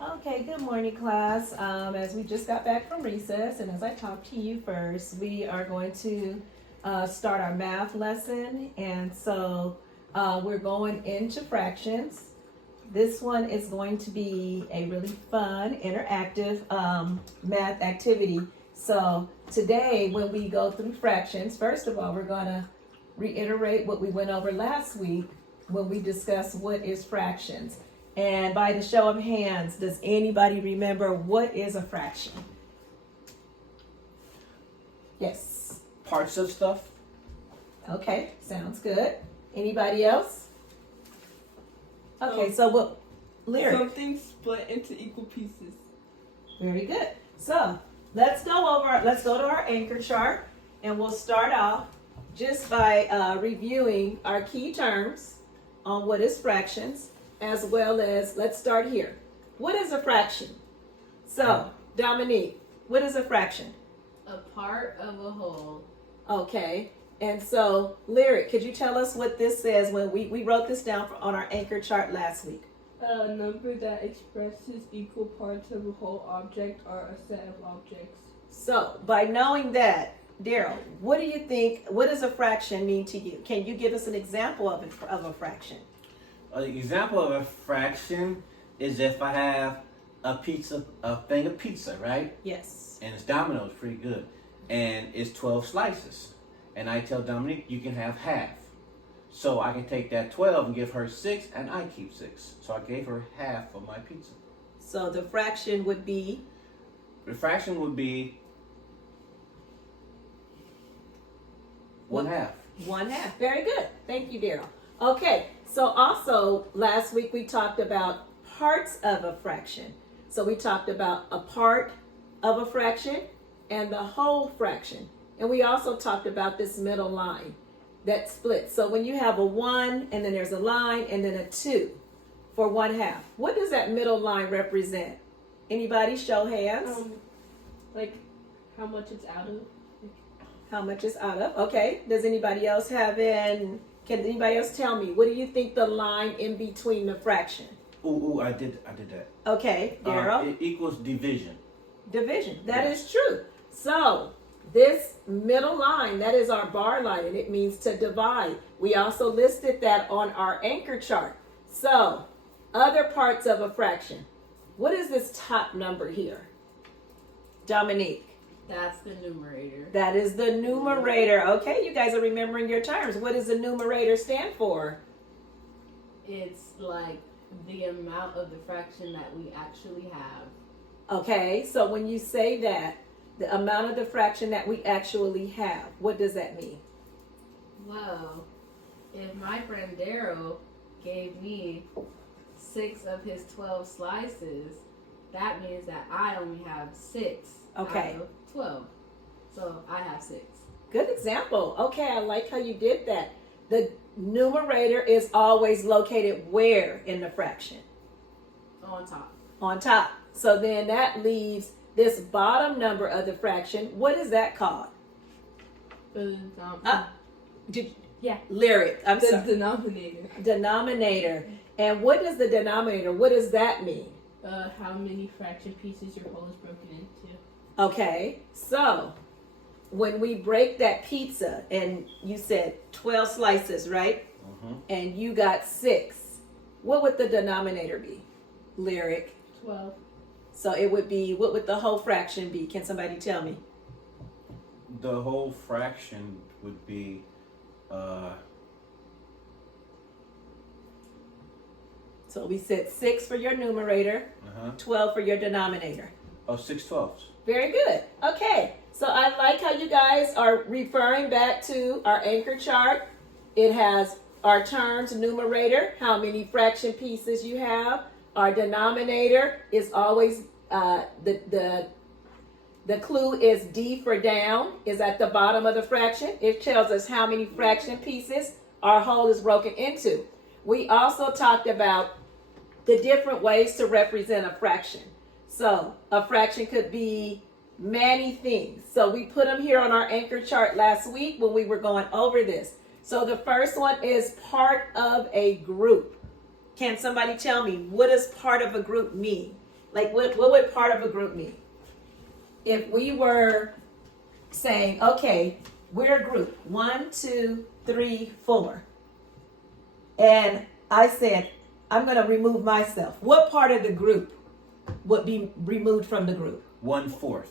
Okay, good morning, class. As we just got back from recess, and as I talked to you first, we are going to start our math lesson. And so we're going into fractions. This one is going to be a really fun, interactive math activity. So today, when we go through fractions, first of all, we're going to reiterate what we went over last week when we discussed what is fractions. And by the show of hands, does anybody remember what is a fraction? Yes. Parts of stuff. Okay, sounds good. Anybody else? Okay, so what? Lyric. Something split into equal pieces. Very good. So let's go to our anchor chart, and we'll start off just by reviewing our key terms on what is fractions, as well as, let's start here. What is a fraction? So, Dominique, what is a fraction? A part of a whole. Okay, and so, Lyric, could you tell us what this says when we wrote this down on our anchor chart last week? A number that expresses equal parts of a whole object or a set of objects. So, by knowing that, Daryl, what do you think, what does a fraction mean to you? Can you give us an example of a fraction? An example of a fraction is if I have a thing of pizza, right? Yes. And it's Domino's, pretty good. And it's 12 slices. And I tell Dominique, you can have half. So I can take that 12 and give her 6, and I keep 6. So I gave her half of my pizza. So the fraction would be? The fraction would be 1/2. 1/2. Very good. Thank you, Daryl. Okay, so also last week we talked about parts of a fraction. So we talked about a part of a fraction and the whole fraction. And we also talked about this middle line that splits. So when you have a 1 and then there's a line and then a 2 for 1/2, what does that middle line represent? Anybody show hands? Like how much it's out of. How much is out of? Okay. Does anybody else can anybody else tell me, what do you think the line in between the fraction? Ooh, I did that. Okay, Daryl. It equals division. Division. That is true. So this middle line, that is our bar line, and it means to divide. We also listed that on our anchor chart. So other parts of a fraction. What is this top number here? Dominique. That's the numerator. That is the numerator. Okay, you guys are remembering your terms. What does the numerator stand for? It's like the amount of the fraction that we actually have. Okay, so when you say that, the amount of the fraction that we actually have, what does that mean? Well, if my friend Daryl gave me 6 of his 12 slices, that means that I only have 6 Okay. out of 12. So I have 6. Good example. Okay, I like how you did that. The numerator is always located where in the fraction? On top. On top. So then that leaves this bottom number of the fraction. What is that called? Lyric. I'm the sorry. denominator. Denominator. And what does the denominator, what does that mean? How many fraction pieces your whole is broken into. Okay, so when we break that pizza, and you said 12 slices, right? Mm-hmm. And you got 6, what would the denominator be? Lyric. 12. So it would be, what would the whole fraction be? Can somebody tell me? The whole fraction would be So we said 6 for your numerator, 12 for your denominator. 6/12. Very good. Okay, so I like how you guys are referring back to our anchor chart. It has our terms, numerator, how many fraction pieces you have. Our denominator is always, the clue is D for down, is at the bottom of the fraction. It tells us how many fraction pieces our whole is broken into. We also talked about the different ways to represent a fraction. So a fraction could be many things. So we put them here on our anchor chart last week when we were going over this. So the first one is part of a group. Can somebody tell me, what does part of a group mean? Like what would part of a group mean? If we were saying, okay, we're a group, 1, 2, 3, 4. And I said, I'm going to remove myself. What part of the group would be removed from the group? 1/4.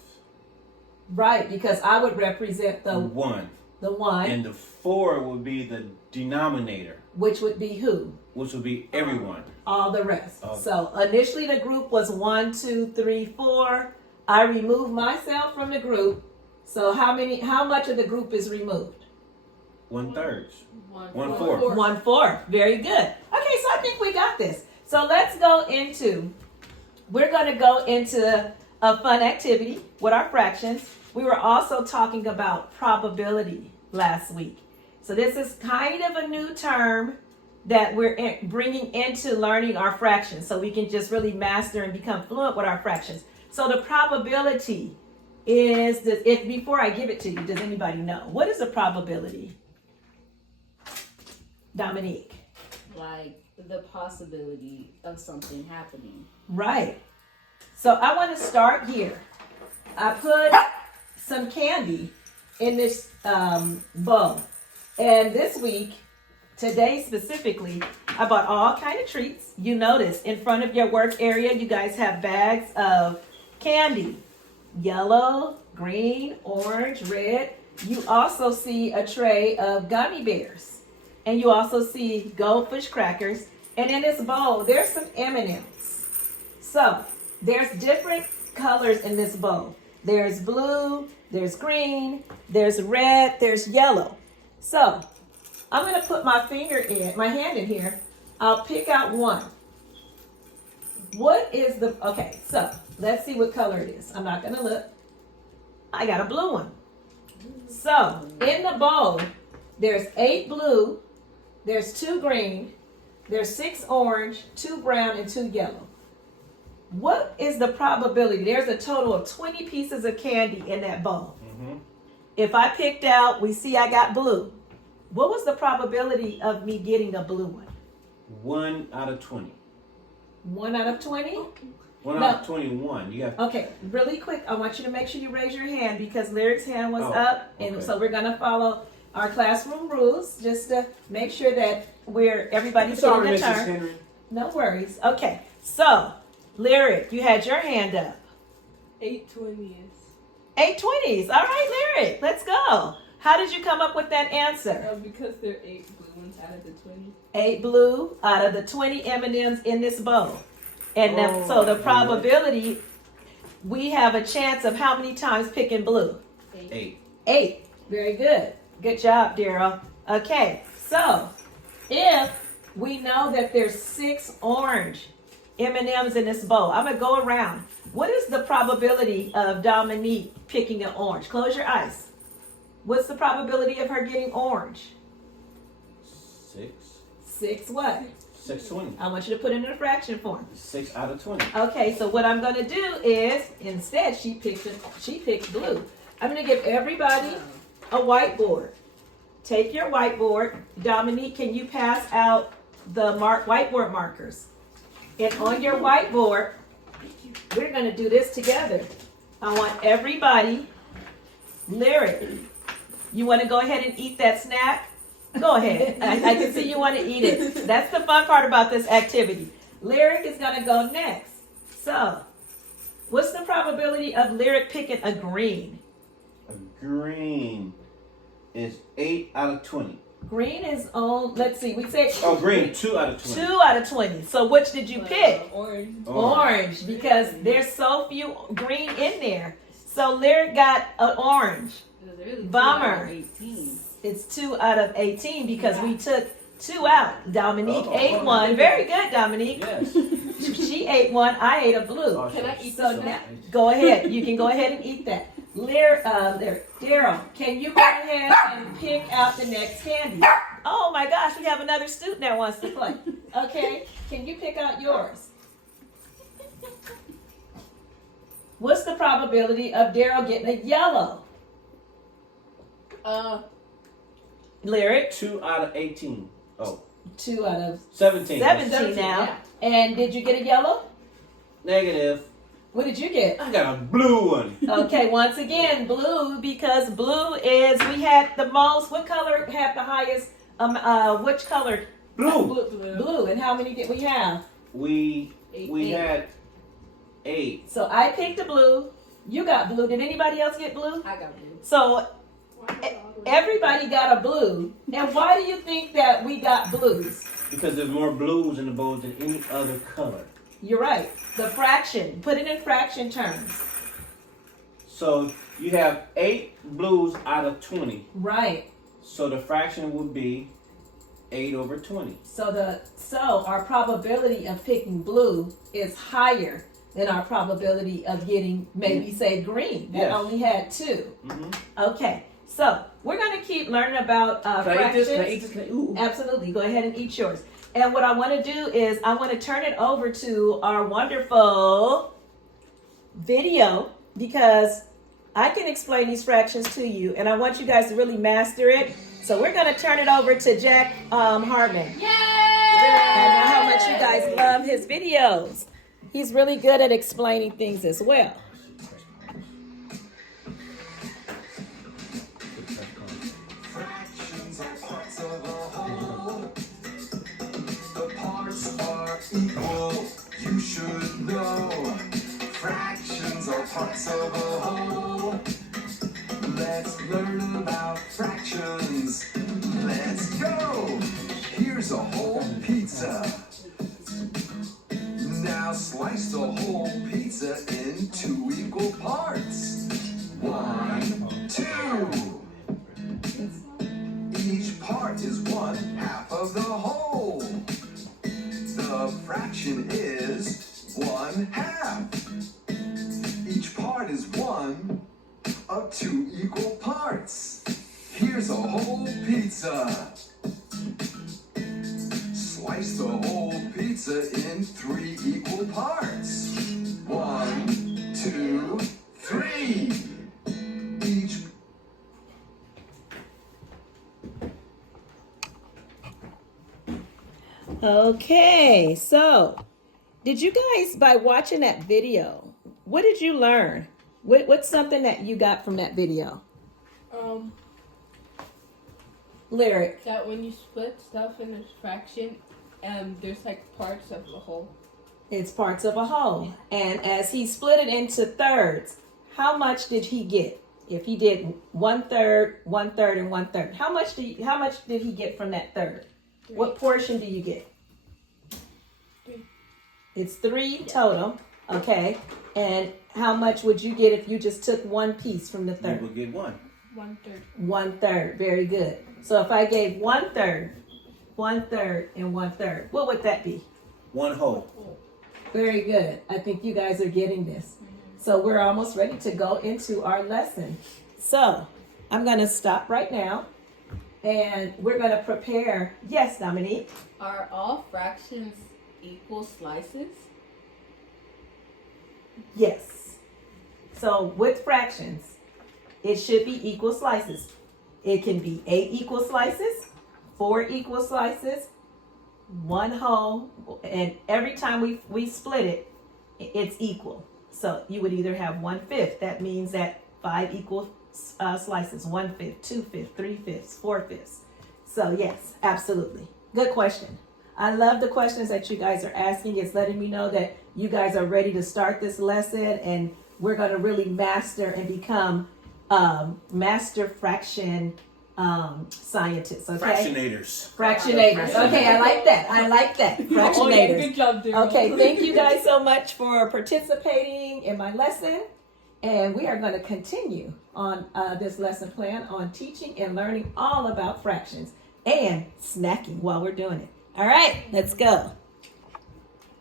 Right, because I would represent the 1. the 1, And the 4 would be the denominator, which would be who? which would be everyone. All the rest. Oh. So initially the group was 1, 2, 3, 4. I removed myself from the group. So how much of the group is removed? 1/3. 1/4. 1/4. 1/4. Very good. Okay, so I think we got this. So we're going to go into a fun activity with our fractions. We were also talking about probability last week. So this is kind of a new term that we're bringing into learning our fractions so we can just really master and become fluent with our fractions. So the probability is, before I give it to you, does anybody know? What is the probability? Dominique. Like the possibility of something happening. Right. So I want to start here. I put some candy in this bowl. And this week, today specifically, I bought all kind of treats. You notice in front of your work area, you guys have bags of candy. Yellow, green, orange, red. You also see a tray of gummy bears. And you also see goldfish crackers. And in this bowl, there's some M&Ms. So there's different colors in this bowl. There's blue, there's green, there's red, there's yellow. So I'm going to put my hand in here. I'll pick out one. Okay, so let's see what color it is. I'm not going to look. I got a blue one. So in the bowl, there's 8 blue, there's 2 green, there's 6 orange, 2 brown, and 2 yellow. What is the probability? There's a total of 20 pieces of candy in that bowl. Mm-hmm. If I picked out, we see I got blue. What was the probability of me getting a blue one? 1 out of 20. 1 out of 20? 1 No. out of 21. You have. Okay, really quick, I want you to make sure you raise your hand because Lyric's hand was Oh, up. And okay. so we're going to follow our classroom rules just to make sure that everybody's Sorry, getting a Mrs. turn. Henry. No worries. Okay, so Lyric, you had your hand up. 8 20s. 8 20s. All right, Lyric, let's go. How did you come up with that answer? Because there are 8 blue ones out of the 20. 8 blue out of the 20 M&Ms in this bowl. And so the my probability, we have a chance of how many times picking blue? 8. 8. Very good. Good job, Daryl. Okay, so if we know that there's 6 orange M&Ms in this bowl, I'm going to go around. What is the probability of Dominique picking an orange? Close your eyes. What's the probability of her getting orange? 6. 6 what? 620. I want you to put it in a fraction form. 6 out of 20. Okay, so what I'm going to do is, instead she picked blue. I'm going to give everybody a whiteboard. Take your whiteboard. Dominique, can you pass out the whiteboard markers? And on your whiteboard, we're going to do this together. I want everybody, Lyric, you want to go ahead and eat that snack? Go ahead. I can see you want to eat it. That's the fun part about this activity. Lyric is going to go next. So, what's the probability of Lyric picking a green? A green is 8 out of 20. Green is on, let's see, we say... Oh, green, 2 out of 20. 2 out of 20. So which did you pick? Orange. Orange, because there's so few green in there. So Lyric got an orange. It was really Bummer. 18. It's 2 out of 18 because we took 2 out. Dominique ate one. Very good, Dominique. Yes. She ate one. I ate a blue. Oh, Can I eat So this now, one? go ahead. You can go ahead and eat that. Daryl, can you go ahead and pick out the next candy? Oh my gosh, we have another student that wants to play. Okay, can you pick out yours? What's the probability of Daryl getting a yellow? Lyric? 2 out of 18. Oh, 2 out of 17. 17 now. Yeah. And did you get a yellow? Negative. What did you get? I got a blue one. Okay, once again, blue, because blue is, we had the most, what color had the highest, which color? Blue. Blue, and how many did we have? We Eight. had 8. So I picked the blue, you got blue, did anybody else get blue? I got blue. So everybody got a blue, and why do you think that we got blues? Because there's more blues in the bowl than any other color. You're right, the fraction, put it in fraction terms. So you have 8 blues out of 20. Right. So the fraction would be 8 over 20. So our probability of picking blue is higher than our probability of getting maybe say green that Yes. only had 2. Mm-hmm. Okay, so we're gonna keep learning about Can I fractions. eat this? Can I eat this? Ooh. Absolutely, go ahead and eat yours. And what I want to do is I want to turn it over to our wonderful video because I can explain these fractions to you, and I want you guys to really master it. So we're going to turn it over to Jack Hartman. Yay! I know how much you guys love his videos. He's really good at explaining things as well. Fractions are parts of a whole. The parts are equal. You should know. Fractions are parts of a whole. Let's learn about fractions. Let's go. Here's a whole pizza. Now slice the whole pizza in 2 equal parts. 1, 2. Each part is 1/2 of the whole. The fraction is 1/2. Each part is 1 of 2 equal parts. Here's a whole pizza. Slice the whole pizza in 3 equal parts. 1, 2, 3. Each Okay, so did you guys, by watching that video, what did you learn? What's something that you got from that video? Lyric. That when you split stuff in a fraction, there's like parts of the whole. It's parts of a whole. And as he split it into thirds, how much did he get? If he did 1/3, 1/3, and 1/3, how much did he get from that third? What portion do you get? 3. It's 3 total. Okay. And how much would you get if you just took one piece from the You third? will get 1. 1/3. 1/3. Very good. So if I gave 1/3, 1/3, and 1/3, what would that be? 1 whole. Very good. I think you guys are getting this. So we're almost ready to go into our lesson. So I'm going to stop right now and we're going to prepare. Yes, Dominique. Are all fractions equal slices? Yes. So with fractions, it should be equal slices. It can be 8 equal slices, 4 equal slices, 1 whole, and every time we split it, it's equal. So you would either have 1/5. That means that 5 equal slices, 1/5, 2/5, 3/5, 4/5. So yes, absolutely. Good question. I love the questions that you guys are asking. It's letting me know that you guys are ready to start this lesson, and we're going to really master and become master fraction scientists. Okay. Fractionators. Fractionators. Okay, I like that. Fractionators. Oh, yeah, good job, Daryl. Okay, thank you guys so much for participating in my lesson. And we are going to continue on this lesson plan on teaching and learning all about fractions and snacking while we're doing it. All right, let's go.